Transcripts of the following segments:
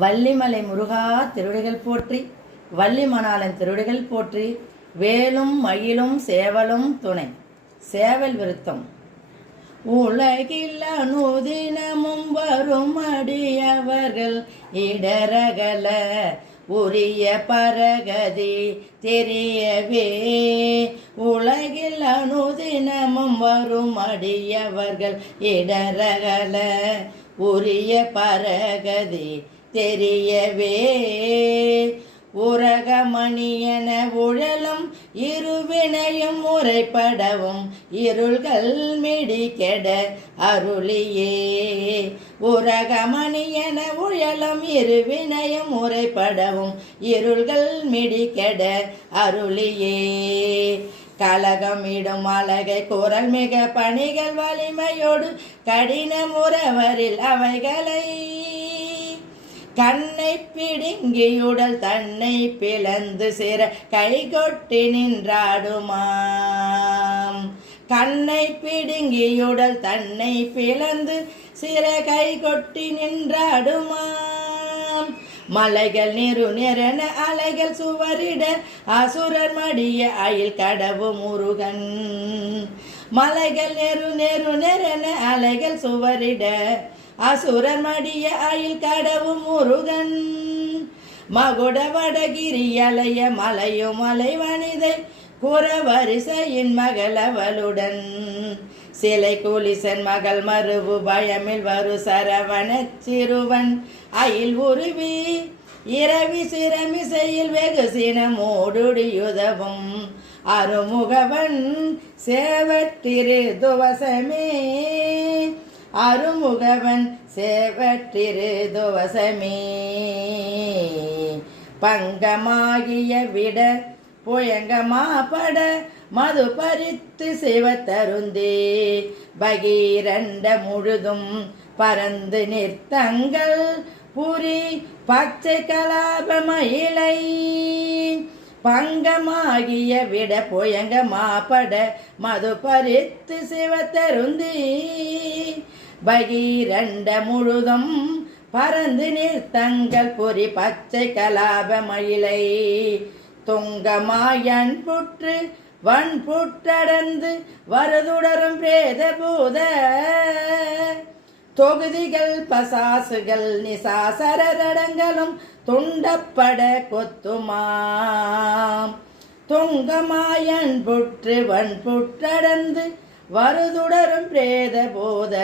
வள்ளிமலை முருகா திருடிகள் போற்றி வள்ளிமணாலன் திருடுகள் திருடிகள் போற்றி வேலும் மயிலும் சேவலும் துணை. சேவல் விருத்தம். உலகில் அனுதினமும் வரும் அடியவர்கள் இடரகல உரிய பரகதி தெரியவே. உலகில் அனுதினமும் வரும் அடியவர்கள் இடரகல உரிய பரகதி தெரியவே. உரகமணியன உழலும் இருவினையும் முறைப்படவும் இருள்கள் மிடிக்கெட அருளியே. உரகமணியன உழலும் இருவினையும் முறைப்படவும் இருள்கள் மிடிக்கெட அருளியே. கலகமிடும் அழகை குரல் மிக பணிகள் வலிமையோடு கடின முறவரில் அவைகளை கண்ணை பிடுங்கியுடல் தன்னை பிளந்து சிற கைகொட்டி நின்றாடுமாம். கண்ணை பிடுங்கியுடல் தன்னை பிளந்து சிற கைகொட்டி நின்றாடுமாம். மலைகள் நிறு நிறன அலைகள் சுவரிட அசுரர் மடிய அயில் கடவு முருகன். மலைகள் நெரு நெரு நெறன அலைகள் சுவரிட. அசுரர் மடிய அயில் கடவும் முருகன். மகுட வடகிரி அலைய மலையும் மலை வனிதை குறவரிசையின் மகளவளுடன் சிலை கூலிசன் மகள் மறுவு பயமில் வரு சரவண சிறுவன். அயில் உருவி இரவி சிறமிசையில் வெகு சினமோடுடியுதவும் அருமுகவன் சேவட்டிரு துவசமே அருமுகவன் சேவற்றிரு துவசமே பங்கமாகிய விட புயங்கமாபட மது பறித்து சிவத்தருந்தே. பகீரண்ட முழுதும் பறந்து நிற்தங்கள் புரி பச்சை கலாப மயிலை. பங்கமாகிய விட புயங்க மாப்பட மது பறித்து சிவத்தருந்தி. பகீரண்ட முழுதும் பறந்து நிறுத்தங்கள் பொறி பச்சை கலாப மயிலை. தொங்கமாயன் புற்று வன் புற்றடந்து வருதுடரும் பிரேத பூத தொகுதிகள் பசாசுகள் நிசாசரடங்களும் துண்டப்பட கொத்துமாம். தொங்கமாயன் புற்று வன் புற்றடந்து வருதுடரும் பிரேத போத.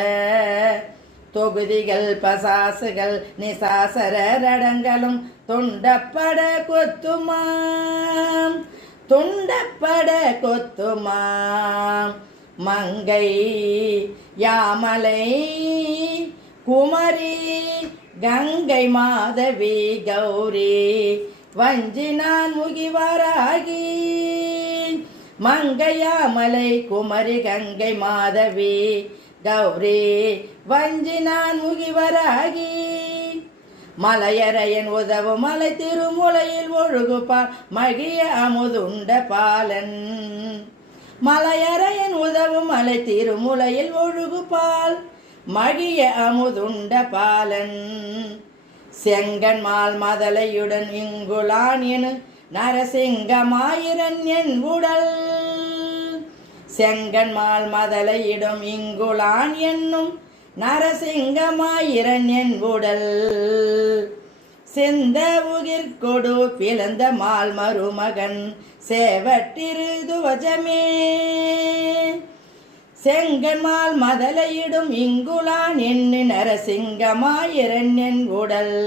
தொகுதிகள் பசாசுகள் நிசாசரடங்களும் துண்டப்பட கொத்துமாம். துண்டப்பட கொத்துமாம். மங்கை யாமலை குமரி கங்கை மாதவி கௌரி வஞ்சினான் முகிவாராகி. மங்கையாமலை குமரி கங்கை மாதவி கௌரி வஞ்சினான் முகிவராகி. மலையரையன் உதவு மலை திருமுலையில் ஒழுகுபால் மகிய அமுதுண்ட பாலன். மலையரையன் உதவும் மலை திருமுலையில் ஒழுகுபால் மகிய அமுதுண்ட பாலன். செங்கன்மால் மதலையுடன் இங்குளான் எனு நரசிங்கமாயிரன் என் உடல் செங்கன்மால் மதலையிடும் இங்குளான் என்னும் நரசிங்கமாயிரன் என் உடல். செந்த உகிர்கொடு பிளந்த மால் மருமகன் சேவட்டிருதுவஜமே செங்கன்மால் மதலையிடும் இங்குளான் எண்ணு நரசிங்கமாயிரன் உடல்.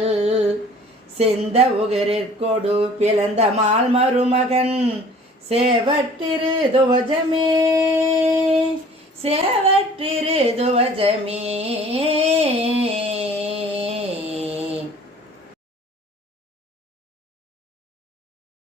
செந்த உகிரிற்கொடு பிளந்த மால் மருமகன். சேவட்டிரு துவஜமே சேவட்டிரு துவஜமே